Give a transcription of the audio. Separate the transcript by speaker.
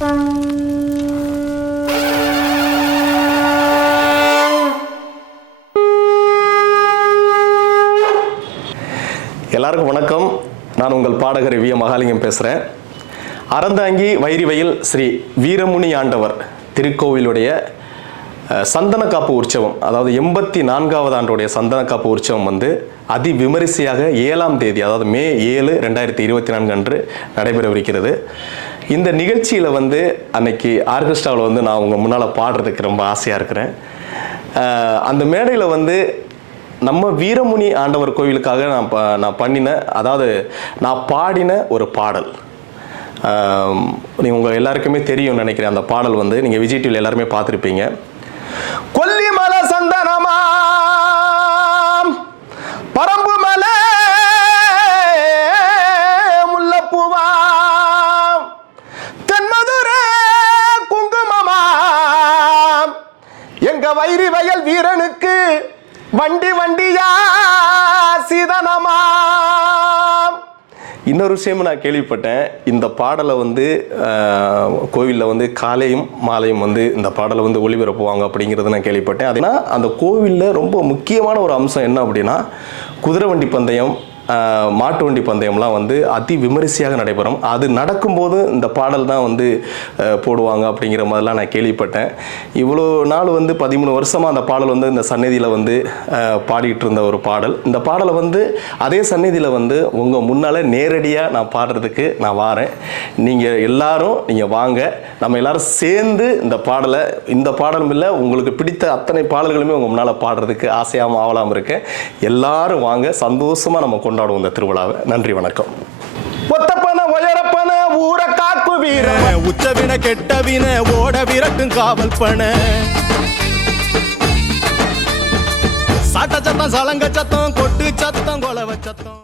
Speaker 1: எல்லாருக்கும் வணக்கம். நான் உங்கள் பாடகர் விய மகாலிங்கம் பேசுகிறேன் அறந்தாங்கி வைரிவயல் ஸ்ரீ வீரமுனி ஆண்டவர் திருக்கோவிலுடைய சந்தன காப்பு உற்சவம் அதாவது எண்பத்தி நான்காவது ஆண்டுடைய சந்தன காப்பு உற்சவம் வந்து அதி விமரிசையாக ஏழாம் தேதி அதாவது மே ஏழு ரெண்டாயிரத்தி இருபத்தி நான்கு அன்று நடைபெறவிருக்கிறது. இந்த நிகழ்ச்சியில் வந்து அன்னைக்கு ஆர்கெஸ்ட்ராவில் வந்து நான் உங்கள் முன்னால் பாடுறதுக்கு ரொம்ப ஆசையாக இருக்கிறேன். அந்த மேடையில் வந்து நம்ம வீரமுனி ஆண்டவர் கோவிலுக்காக நான் ப நான் பண்ணின அதாவது நான் பாடின ஒரு பாடல். நீங்கள் உங்கள் எல்லாருக்குமே தெரியும்னு நினைக்கிறேன் அந்த பாடல் வந்து. நீங்கள் விஜய் டிவியில் எல்லாருமே பார்த்துருப்பீங்க. கொல்லிமலை சந்தனமா எங்க வைரி வயல் வீரனுக்கு. வண்டி வண்டியா சிதனமா. இன்னொரு விஷயமும் நான் கேள்விப்பட்டேன். இந்த பாடலை வந்து கோவிலில் வந்து காலையும் மாலையும் வந்து இந்த பாடலை வந்து ஒளிபரப்புவாங்க அப்படிங்கிறத நான் கேள்விப்பட்டேன். அதுனா அந்த கோவிலில் ரொம்ப முக்கியமான ஒரு அம்சம் என்ன அப்படின்னா குதிரை வண்டி பந்தயம் மாட்டு வண்டி பந்தயம்லாம் வந்து அதி விமரிசையாக நடைபெறும். அது நடக்கும்போது இந்த பாடல் தான் வந்து போடுவாங்க அப்படிங்கிற மாதிரிலாம் நான் கேள்விப்பட்டேன். இவ்வளோ நாள் வந்து பதிமூணு வருஷமாக அந்த பாடல் வந்து இந்த சந்நிதியில் வந்து ஆஹ், பாடிட்டு இருந்த ஒரு பாடல். இந்த பாடலை வந்து அதே சந்நிதியில் வந்து உங்கள் முன்னால் நேரடியாக நான் பாடுறதுக்கு நான் வாரேன். நீங்கள் எல்லாரும் நீங்கள் வாங்க. நம்ம எல்லாரும் சேர்ந்து இந்த பாடலை இந்த பாடலும் இல்லை உங்களுக்கு பிடித்த அத்தனை பாடல்களுமே உங்கள் முன்னால் பாடுறதுக்கு ஆசையாகவும் ஆவலாமல் இருக்கேன் எல்லாரும் வாங்க சந்தோஷமாக நம்ம கொண்டாடுவோம் இந்த திருவிழாவை. நன்றி வணக்கம். ஒத்தப்பன உயரப்பன ஊரை காக்கு வீரம்
Speaker 2: உச்சவின கெட்டவின ஓட விரட்டும் காவல் பண. சாட்ட சத்தம் சலங்க சத்தம் கொட்டு சத்தம் கொலவ சத்தம்.